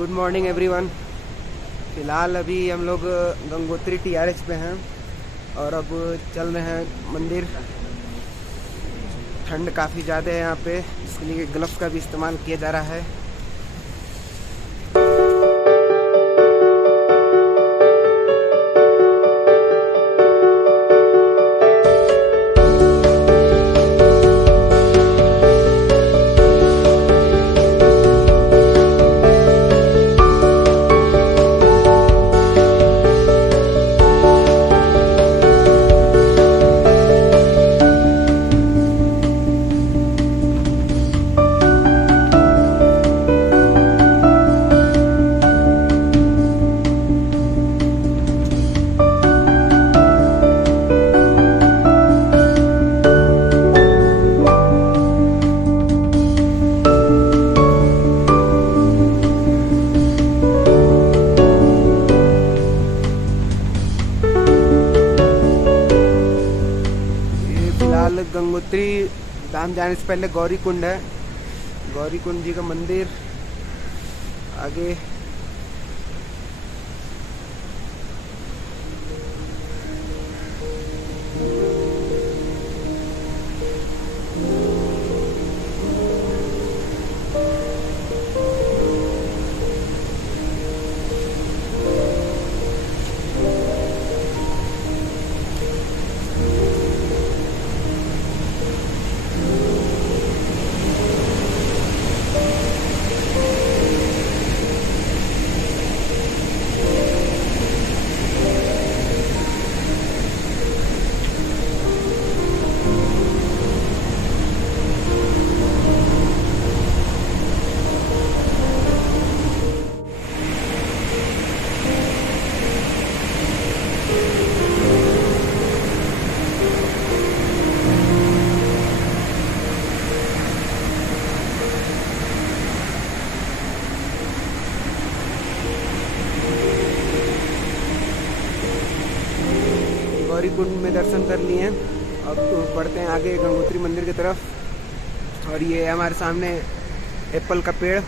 Good morning everyone. फ़िलहाल अभी हम लोग गंगोत्री टीआरएच पे हैं और अब चल रहे हैं मंदिर। ठंड काफ़ी ज़्यादा है यहाँ पे, इसके लिए ग्लव्स का भी इस्तेमाल किया जा रहा है। गंगोत्री धाम जाने से पहले गौरी कुंड है, गौरी कुंड जी का मंदिर आगे। गौरी कुंड में दर्शन कर लिए हैं, अब बढ़ते हैं आगे गंगोत्री मंदिर की तरफ। और ये हमारे सामने एप्पल का पेड़।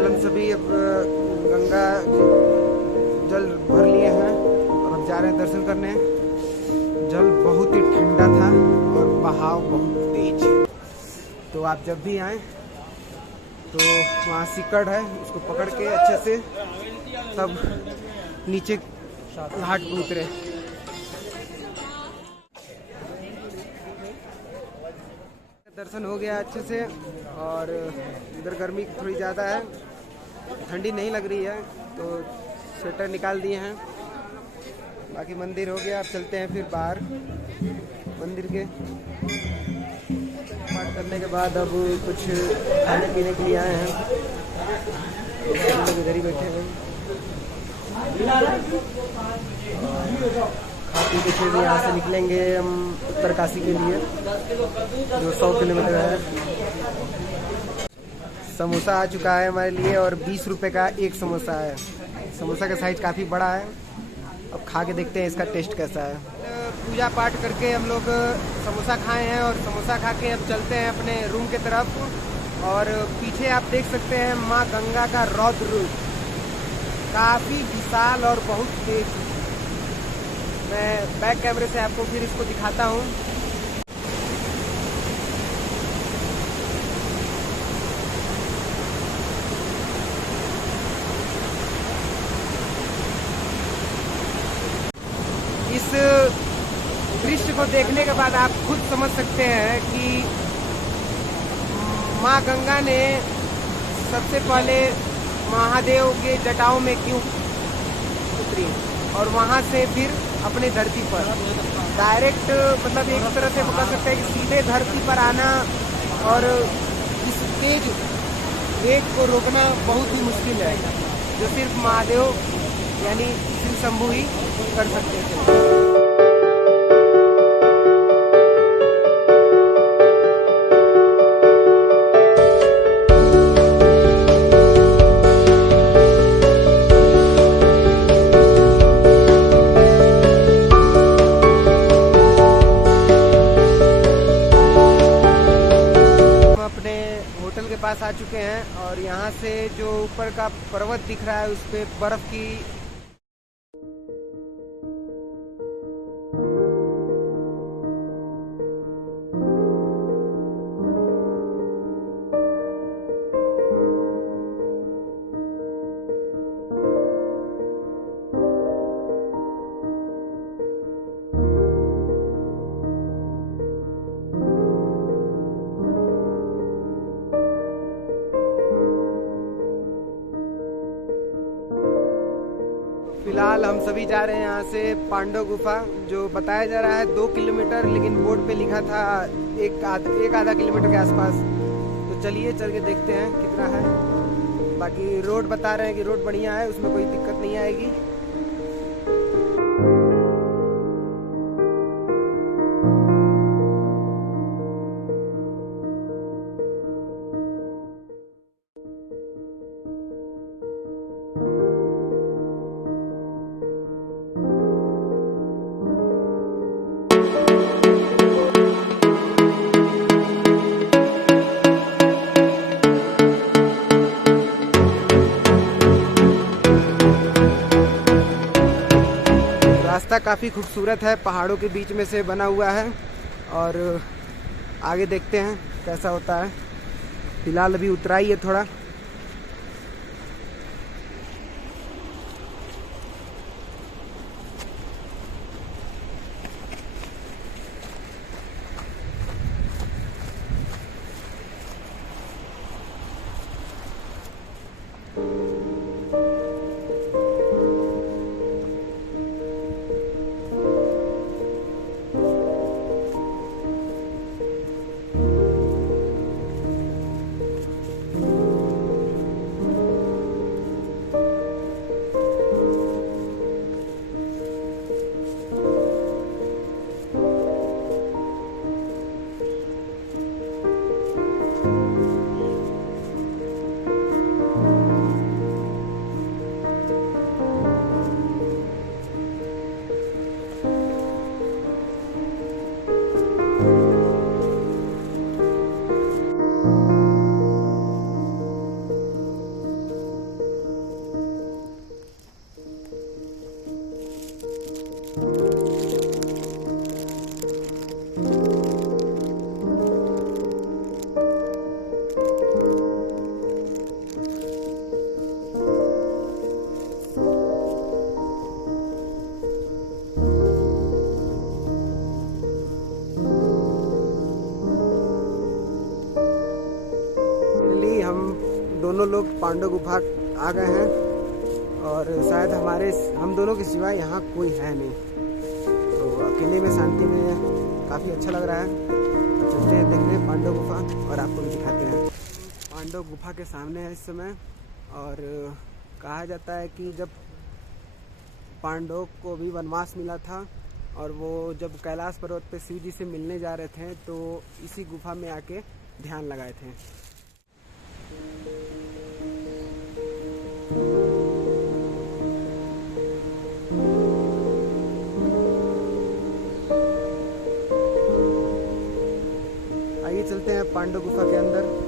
फिलहाल हम सभी अब गंगा जल भर लिए हैं और अब जा रहे हैं दर्शन करने। जल बहुत ही ठंडा था और बहाव बहुत तेज। तो आप जब भी आएँ तो वहाँ सिकड़ है, उसको पकड़ के अच्छे से तब नीचे घाट पर उतरे। दर्शन हो गया अच्छे से और इधर गर्मी थोड़ी ज़्यादा है, ठंडी नहीं लग रही है तो स्वेटर निकाल दिए हैं। बाकी मंदिर हो गया, अब चलते हैं फिर बाहर मंदिर के। पाठ करने के बाद अब कुछ खाने पीने के लिए आए हैं, इधर ही बैठे हैं। खा पी के फिर यहाँ से निकलेंगे हम उत्तरकाशी के लिए, जो 100 किलोमीटर है। समोसा आ चुका है हमारे लिए और 20 रुपए का एक समोसा है। समोसा का साइज काफ़ी बड़ा है। अब खा के देखते हैं इसका टेस्ट कैसा है। पूजा पाठ करके हम लोग समोसा खाए हैं और समोसा खा के अब चलते हैं अपने रूम के तरफ। और पीछे आप देख सकते हैं माँ गंगा का रौद्र रूप, काफ़ी विशाल और बहुत तेज। मैं बैक कैमरे से आपको फिर इसको दिखाता हूँ। इस दृश्य को देखने के बाद आप खुद समझ सकते हैं कि माँ गंगा ने सबसे पहले महादेव के जटाओं में क्यों उतरी और वहाँ से फिर अपने धरती पर डायरेक्ट, मतलब एक तरह से बता सकते हैं कि सीधे धरती पर आना और इस तेज वेग को रोकना बहुत ही मुश्किल है, जो सिर्फ महादेव यानी शिव शंभू ही कर सकते थे। होटल के पास आ चुके हैं और यहाँ से जो ऊपर का पर्वत दिख रहा है उस पे बर्फ की फिलहाल हम सभी जा रहे हैं यहाँ से पांडव गुफा, जो बताया जा रहा है 2 किलोमीटर, लेकिन बोर्ड पे लिखा था एक आधा किलोमीटर के आसपास। तो चलिए चल के देखते हैं कितना है। बाकी रोड बता रहे हैं कि रोड बढ़िया है, उसमें कोई दिक्कत नहीं आएगी। रास्ता काफ़ी खूबसूरत है, पहाड़ों के बीच में से बना हुआ है और आगे देखते हैं कैसा होता है। फिलहाल अभी उतराई है थोड़ा। दोनों लोग पांडव गुफा आ गए हैं और शायद हम दोनों के सिवा यहाँ कोई है नहीं, तो अकेले में शांति में काफ़ी अच्छा लग रहा है। चलते हैं देखने पांडव गुफा और आपको भी दिखाते हैं। पांडव गुफा के सामने है इस समय, और कहा जाता है कि जब पांडव को भी वनवास मिला था और वो जब कैलाश पर्वत पे शिव जी से मिलने जा रहे थे तो इसी गुफा में आके ध्यान लगाए थे। आइए चलते हैं पांडव गुफा के अंदर।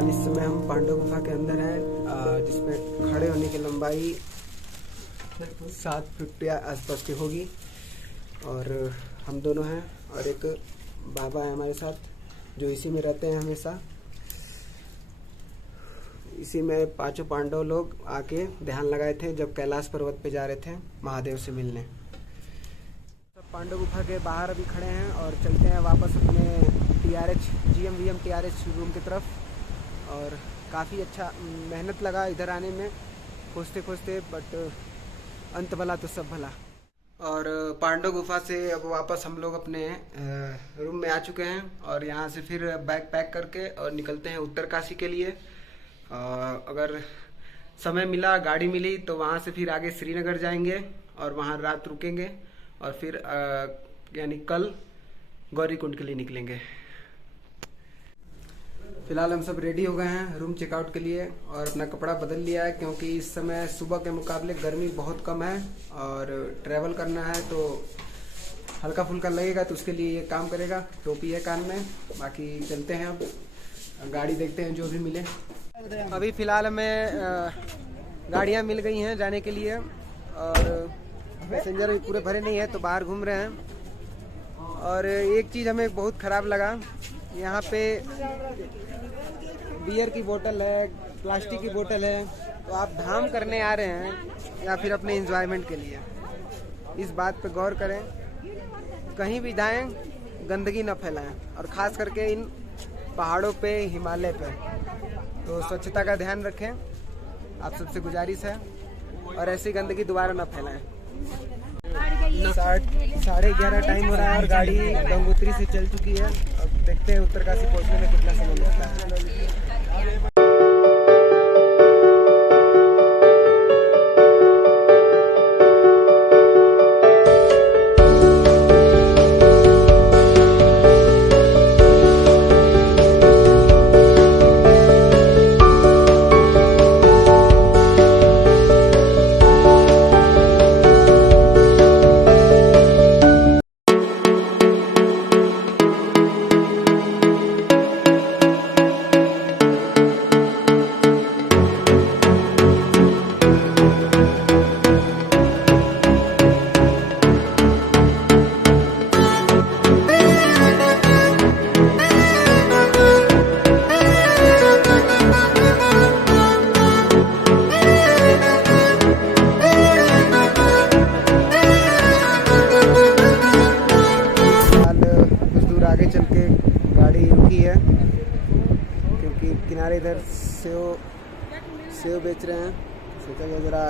इस समय हम पांडव गुफा के अंदर हैं, जिसमें खड़े होने की लंबाई 7 फीट या आसपास की होगी, और हम दोनों हैं और एक बाबा है हमारे साथ जो इसी में रहते हैं हमेशा। इसी में 5 पांडव लोग आके ध्यान लगाए थे जब कैलाश पर्वत पे जा रहे थे महादेव से मिलने। सब पांडव गुफा के बाहर अभी खड़े हैं और चलते हैं वापस अपने GMVM TRH रूम की तरफ। और काफ़ी अच्छा मेहनत लगा इधर आने में, खोजते खोजते, बट अंत भला तो सब भला। और पांडव गुफा से अब वापस हम लोग अपने रूम में आ चुके हैं और यहाँ से फिर बैग पैक करके और निकलते हैं उत्तरकाशी के लिए। अगर समय मिला, गाड़ी मिली, तो वहाँ से फिर आगे श्रीनगर जाएंगे और वहाँ रात रुकेंगे और फिर यानी कल गौरीकुंड के लिए निकलेंगे। फिलहाल हम सब रेडी हो गए हैं रूम चेकआउट के लिए और अपना कपड़ा बदल लिया है, क्योंकि इस समय सुबह के मुकाबले गर्मी बहुत कम है और ट्रैवल करना है तो हल्का फुल्का लगेगा, तो उसके लिए ये काम करेगा। टोपी है कान में। बाकी चलते हैं, अब गाड़ी देखते हैं जो भी मिले। अभी फ़िलहाल हमें गाड़ियाँ मिल गई हैं जाने के लिए और पैसेंजर भी पूरे भरे नहीं है तो बाहर घूम रहे हैं। और एक चीज़ हमें बहुत ख़राब लगा, यहाँ पे बियर की बोतल है, प्लास्टिक की बोतल है, तो आप धाम करने आ रहे हैं या फिर अपने एंजॉयमेंट के लिए, इस बात पे गौर करें। कहीं भी जाएं गंदगी न फैलाएं, और ख़ास करके इन पहाड़ों पे, हिमालय पे तो स्वच्छता का ध्यान रखें, आप सबसे गुजारिश है, और ऐसी गंदगी दोबारा न फैलाएं। 11:30 टाइम हो रहा है और गाड़ी गंगोत्री से चल चुकी है। अब देखते हैं उत्तरकाशी पहुंचने में कितना समय लगता है। किनारे इधर सेव बेच रहे हैं, सोचा कि ज़रा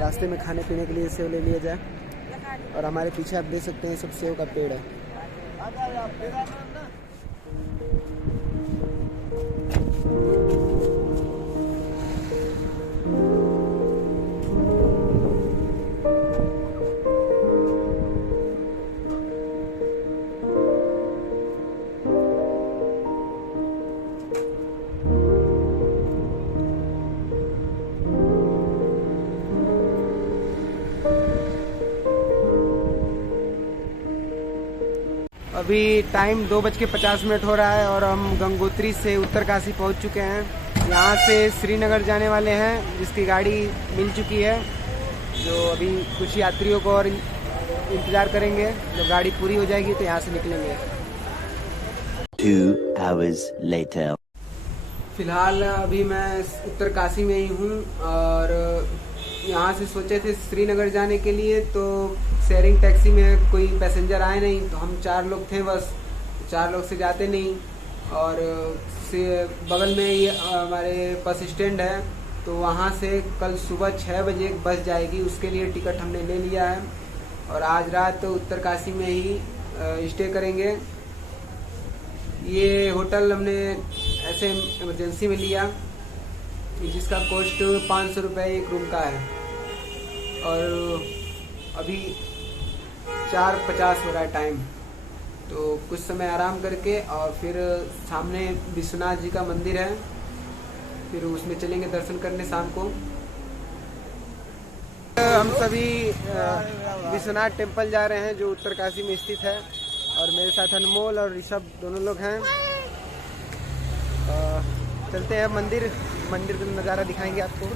रास्ते में खाने पीने के लिए सेव ले लिया जाए। और हमारे पीछे आप देख सकते हैं सब सेव का पेड़ है। अभी टाइम 2:50 हो रहा है और हम गंगोत्री से उत्तरकाशी पहुंच चुके हैं। यहाँ से श्रीनगर जाने वाले हैं, जिसकी गाड़ी मिल चुकी है। जो अभी कुछ यात्रियों को और इंतज़ार करेंगे, जब गाड़ी पूरी हो जाएगी तो यहाँ से निकलेंगे। 2 hours later. फ़िलहाल अभी मैं उत्तरकाशी में ही हूँ और यहाँ से सोचे थे श्रीनगर जाने के लिए, तो शेयरिंग टैक्सी में कोई पैसेंजर आए नहीं, तो हम 4 लोग थे बस। 4 लोग से जाते नहीं। और से बगल में ही हमारे बस स्टैंड है, तो वहाँ से कल सुबह 6 बजे बस जाएगी, उसके लिए टिकट हमने ले लिया है। और आज रात उत्तरकाशी में ही स्टे करेंगे। ये होटल हमने ऐसे इमरजेंसी में लिया, जिसका कॉस्ट 500 रुपये एक रूम का है। और अभी 4:50 हो रहा है टाइम, तो कुछ समय आराम करके और फिर सामने विश्वनाथ जी का मंदिर है, फिर उसमें चलेंगे दर्शन करने शाम को। हम सभी विश्वनाथ टेम्पल जा रहे हैं, जो उत्तरकाशी में स्थित है। और मेरे साथ अनमोल और ऋषभ दोनों लोग हैं। चलते हैं मंदिर का नज़ारा दिखाएंगे आपको।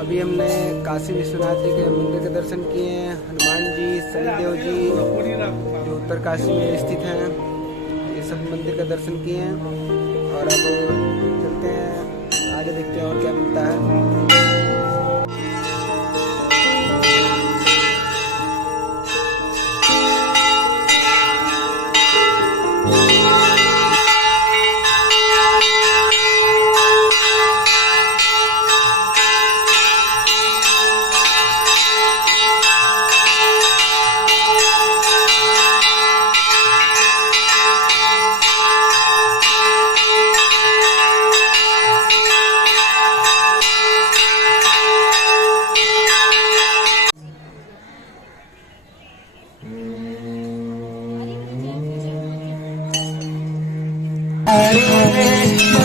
अभी हमने काशी विश्वनाथ जी के मंदिर के दर्शन किए हैं। हनुमान जी, शनिदेव जी जो उत्तरकाशी में स्थित हैं, ये सब मंदिर का दर्शन किए हैं। और अब चलते हैं आगे, देखते हैं और क्या मिलता है। Hare Krishna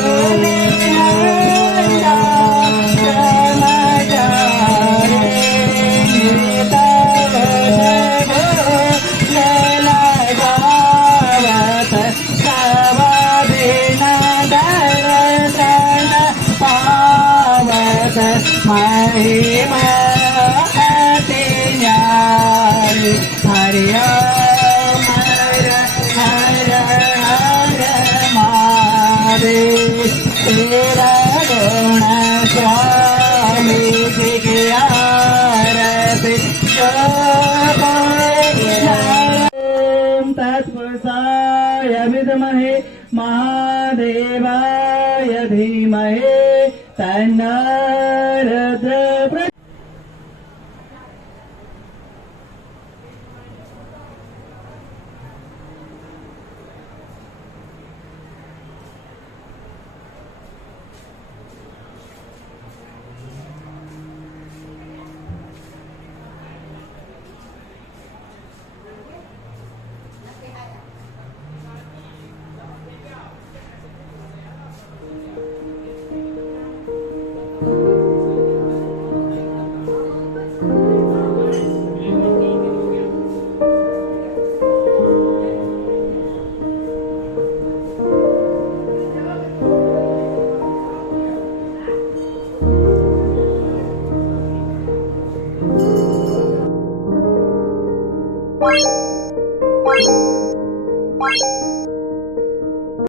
आरती तेरा गुण स्वामी जी की आरती ओम तत्पुरुषाय विद्महे महादेवाय धीमहि तन्नो